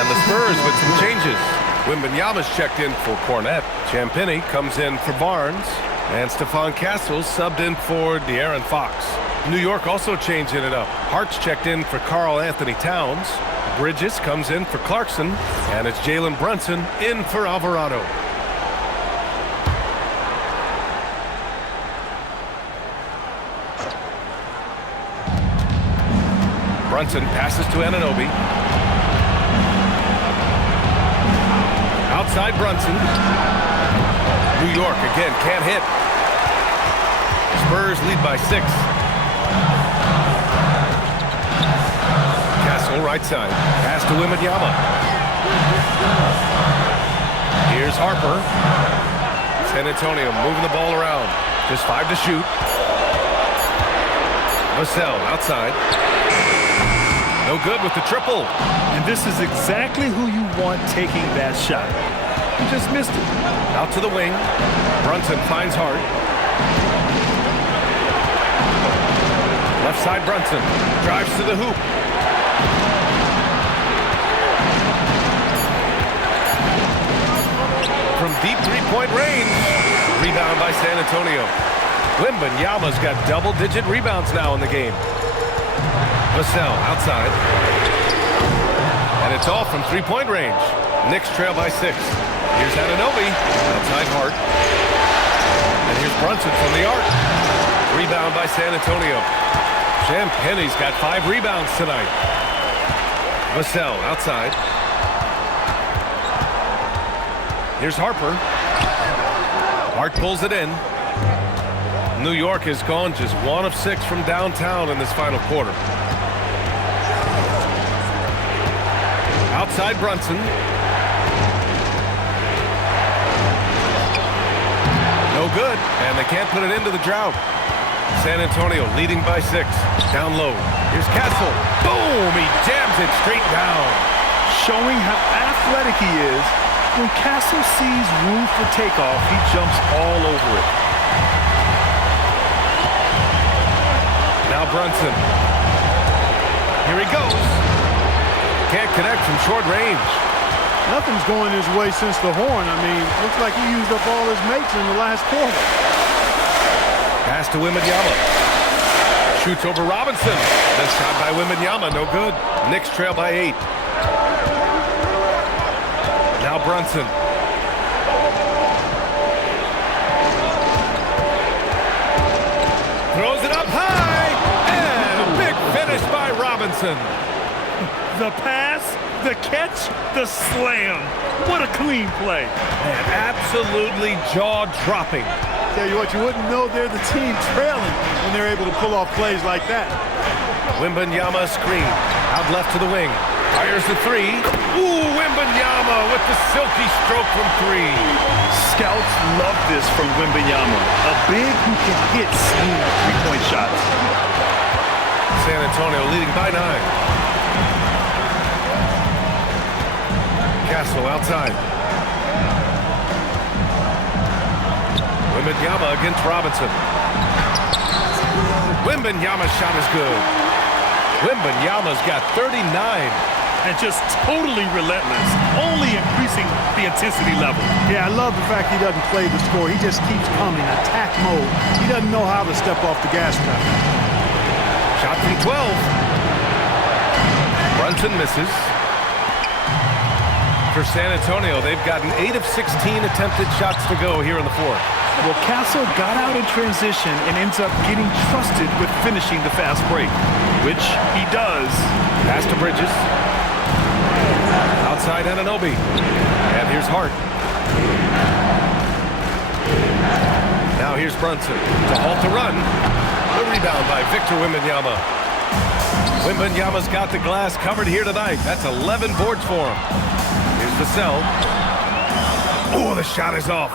And the Spurs with some changes. Wembanyama's checked in for Cornette. Champagnie comes in for Barnes. And Stephon Castles subbed in for De'Aaron Fox. New York also changing it up. Hart's checked in for Karl Anthony Towns. Bridges comes in for Clarkson. And it's Jalen Brunson in for Alvarado. Brunson passes to Anunoby. Outside Brunson. New York again can't hit. Spurs lead by 6. Castle right side. Pass to Wembanyama. Here's Harper. San Antonio moving the ball around. Just 5 to shoot. Vassell outside. No good with the triple. And this is exactly who you want taking that shot. You just missed it. Out to the wing. Brunson finds Hart. Left side Brunson. Drives to the hoop. From deep three-point range. Rebound by San Antonio. Wembanyama's got double-digit rebounds now in the game. Vassell outside. And it's all from three-point range. Knicks trail by 6. Here's Anunoby. Outside Hart. And here's Brunson from the arc. Rebound by San Antonio. Champagnie's got 5 rebounds tonight. Vassell outside. Here's Harper. Hart pulls it in. New York has gone just 1 of 6 from downtown in this final quarter. Outside Brunson. No good, and they can't put it into the drought. San Antonio leading by 6. Down low. Here's Castle. Boom! He jams it straight down. Showing how athletic he is. When Castle sees room for takeoff, he jumps all over it. Now Brunson. Here he goes. Can't connect from short range. Nothing's going his way since the horn. I mean, looks like he used up all his mates in the last quarter. Pass to Wembanyama. Shoots over Robinson. This shot by Wembanyama, no good. Knicks trail by 8. Now Brunson. Throws it up high. And a big finish by Robinson. The pass, the catch, the slam. What a clean play. And absolutely jaw-dropping. Tell you what, you wouldn't know they're the team trailing when they're able to pull off plays like that. Wembanyama screen. Out left to the wing. Fires the 3. Ooh, Wembanyama with the silky stroke from 3. Scouts love this from Wembanyama. A big who can hit smooth three-point shots. San Antonio leading by 9. Castle outside. Wembanyama against Robinson. Wembanyama's shot is good. Wembanyama's got 39. And just totally relentless, only increasing the intensity level. Yeah, I love the fact he doesn't play the score. He just keeps coming, attack mode. He doesn't know how to step off the gas pedal. Shot from 12. Brunson misses. For San Antonio, they've gotten 8 of 16 attempted shots to go here in the 4th. Well, Castle got out in transition and ends up getting trusted with finishing the fast break, which he does. Pass to Bridges. Outside Anunoby. And here's Hart. Now here's Brunson to halt the run. The rebound by Victor Wembanyama. Wembanyama's got the glass covered here tonight. That's 11 boards for him. Here's Vassell. Oh, the shot is off.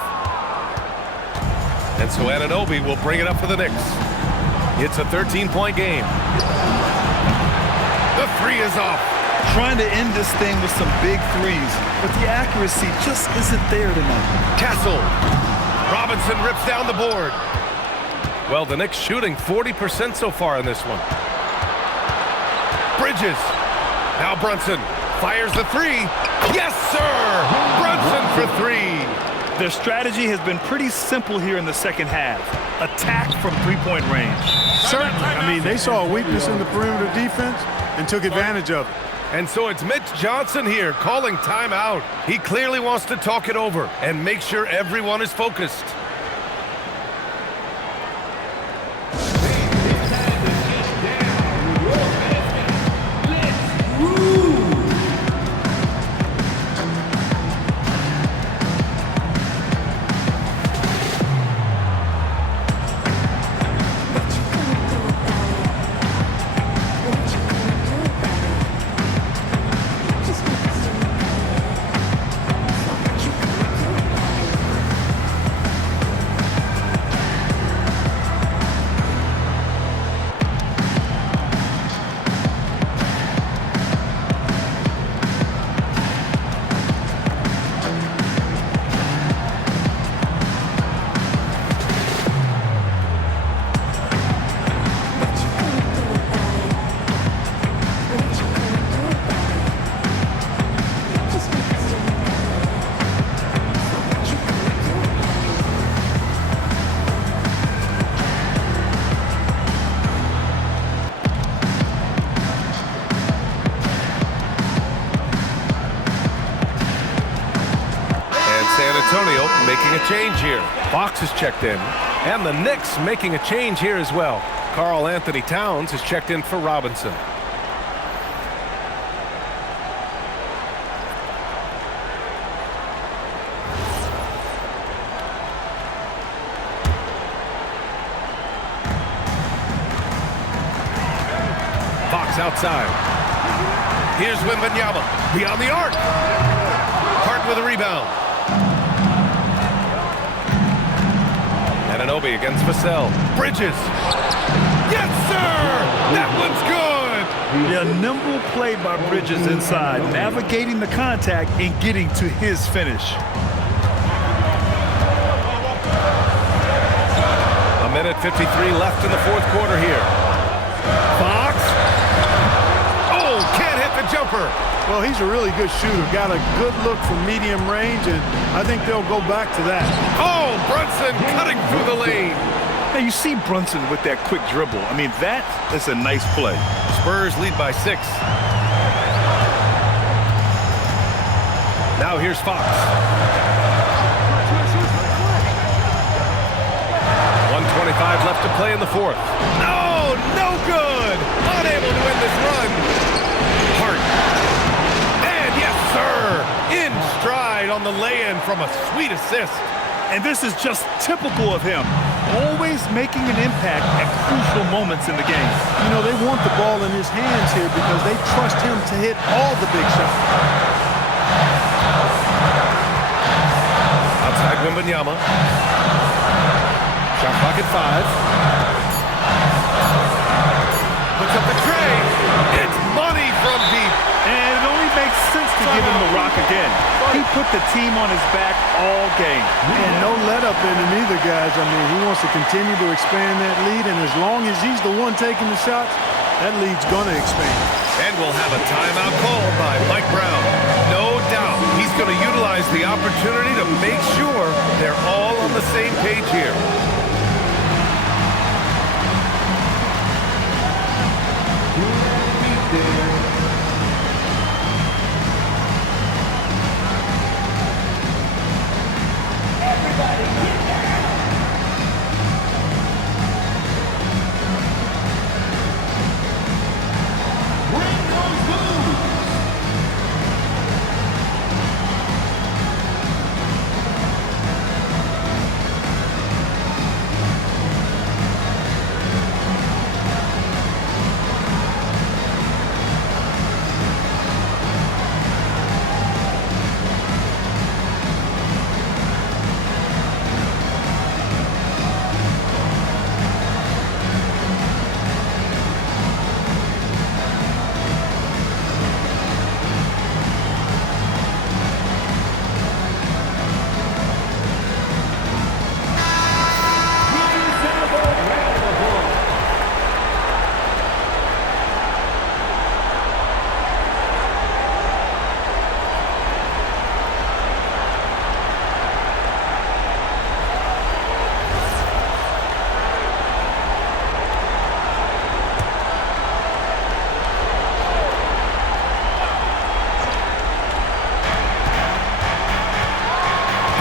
And so Anunoby will bring it up for the Knicks. It's a 13-point game. The 3 is off. Trying to end this thing with some big threes, but the accuracy just isn't there tonight. Castle. Robinson rips down the board. Well, the Knicks shooting 40% so far in this one. Bridges. Now Brunson Fires the three. Yes, sir! Brunson for three. Their strategy has been pretty simple here in the second half. Attack from three-point range. Certainly. I mean, they saw a weakness in the perimeter defense and took advantage of it. And so it's Mitch Johnson here calling timeout. He clearly wants to talk it over and make sure everyone is focused. Antonio making a change here. Fox is checked in, and the Knicks making a change here as well. Karl Anthony Towns is checked in for Robinson. Fox outside. Here's Wembanyama beyond the arc. Hart with a rebound. Anunoby against Vassell. Bridges. Yes, sir! That one's good! Yeah, nimble play by Bridges inside, navigating the contact and getting to his finish. A minute 53 left in the fourth quarter here. Fox. Oh, can't hit the jumper. Well, he's a really good shooter. Got a good look from medium range, and I think they'll go back to that. Oh, Brunson cutting through the lane. Now, you see Brunson with that quick dribble. I mean, that is a nice play. Spurs lead by 6. Now here's Fox. 1:25 left to play in the fourth. No, no good. Unable to win this run. Hart. And yes, sir. In stride on the lay-in from a sweet assist. And this is just typical of him. Always making an impact at crucial moments in the game. You know, they want the ball in his hands here because they trust him to hit all the big shots. Outside Wembanyama. Shot clock at 5. Puts up the tray. It's money from deep. And it only makes sense to give him the rock again. He put the team on his back all game. And no let up in him either, guys. I mean, he wants to continue to expand that lead, and as long as he's the one taking the shots, that lead's going to expand. And we'll have a timeout called by Mike Brown. No doubt he's going to utilize the opportunity to make sure they're all on the same page here.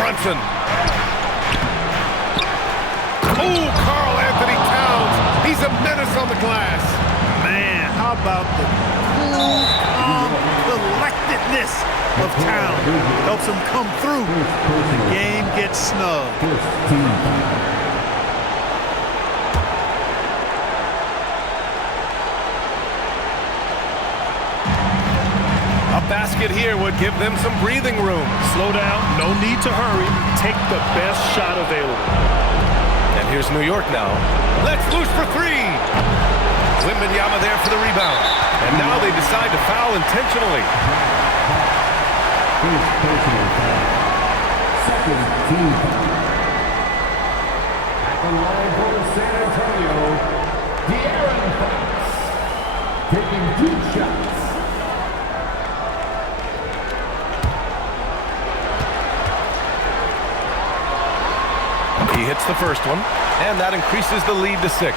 Brunson. Oh, Karl Anthony Towns. He's a menace on the glass. Man, how about the cool, calm, collectedness of Towns? Helps him come through. The game gets snug. A basket here would give them some breathing room. Slow down, no need to hurry. Take the best shot available. And here's New York now. Let's loose for three. Wembanyama there for the rebound. And now they decide to foul intentionally. Second team foul. At the line for San Antonio, De'Aaron Fox taking 2 shots. He hits the first one, and that increases the lead to 6.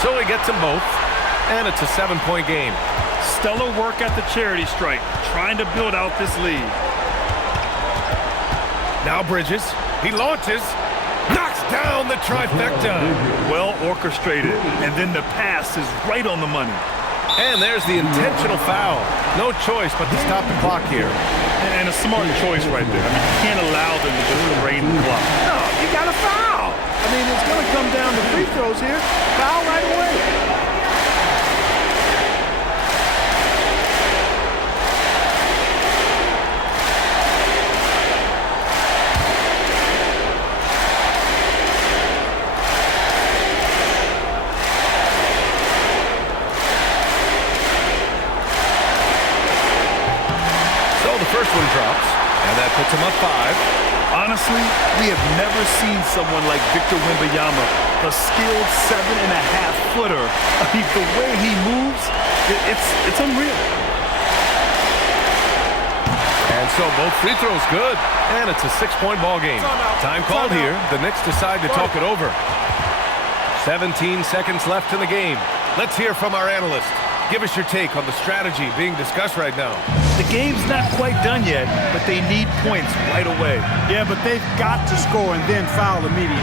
So he gets them both, and it's a 7-point game. Stellar work at the charity stripe, trying to build out this lead. Now Bridges, he launches, knocks down the trifecta. Well orchestrated, and then the pass is right on the money. And there's the intentional foul. No choice but to stop the clock here. And a smart choice right there. I mean, you can't allow them to just rain the clock. No, you got to foul. I mean, it's going to come down to free throws here. Foul right away. First one drops, and that puts him up 5. Honestly, we have never seen someone like Victor Wembanyama, a skilled 7.5-footer. I mean, the way he moves, it's unreal. And so both free throws good, and it's a 6-point ball game. Time called here. The Knicks decide to talk it over. 17 seconds left in the game. Let's hear from our analyst. Give us your take on the strategy being discussed right now. The game's not quite done yet, but they need points right away. Yeah, but they've got to score and then foul immediately.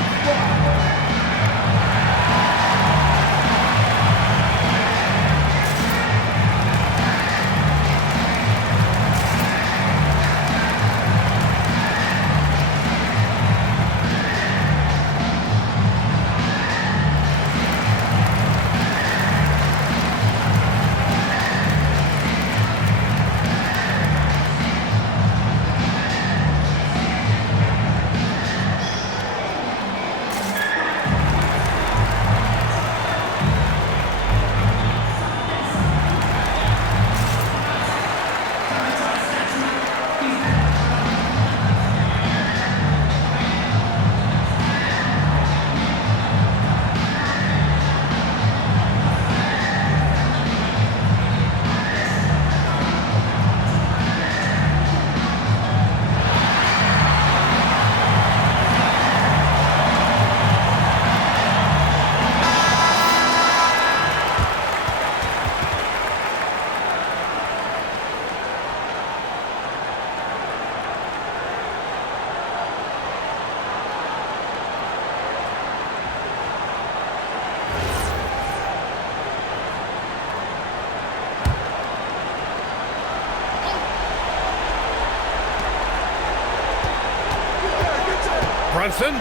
Brunson,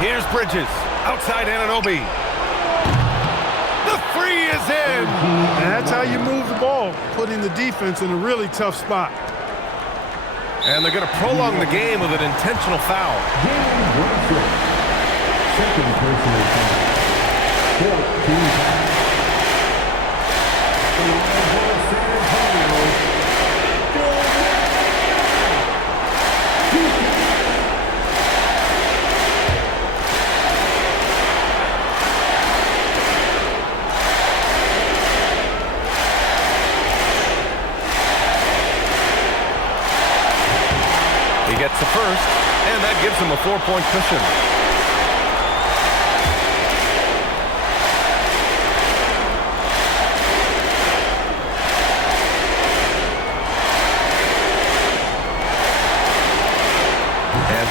here's Bridges, outside Anunoby. The three is in! And that's how you move the ball, putting the defense in a really tough spot. And they're going to prolong the game with an intentional foul. Second personal foul. 14 foul. He gets the first, and that gives him a 4-point cushion.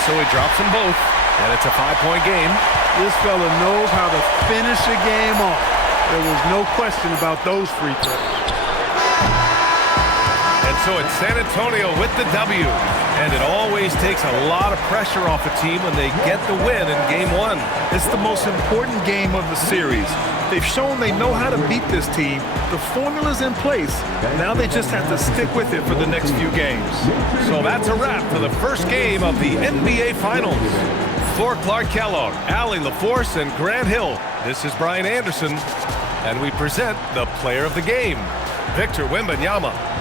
so he drops them both, and it's a 5-point game. This fella knows how to finish a game off. There was no question about those free throws. And so it's San Antonio with the W. And it always takes a lot of pressure off a team when they get the win in Game 1. It's the most important game of the series. They've shown they know how to beat this team. The formula's in place. Now they just have to stick with it for the next few games. So that's a wrap for the first game of the NBA Finals. For Clark Kellogg, Allie LaForce, and Grant Hill, this is Brian Anderson, and we present the player of the game, Victor Wembanyama.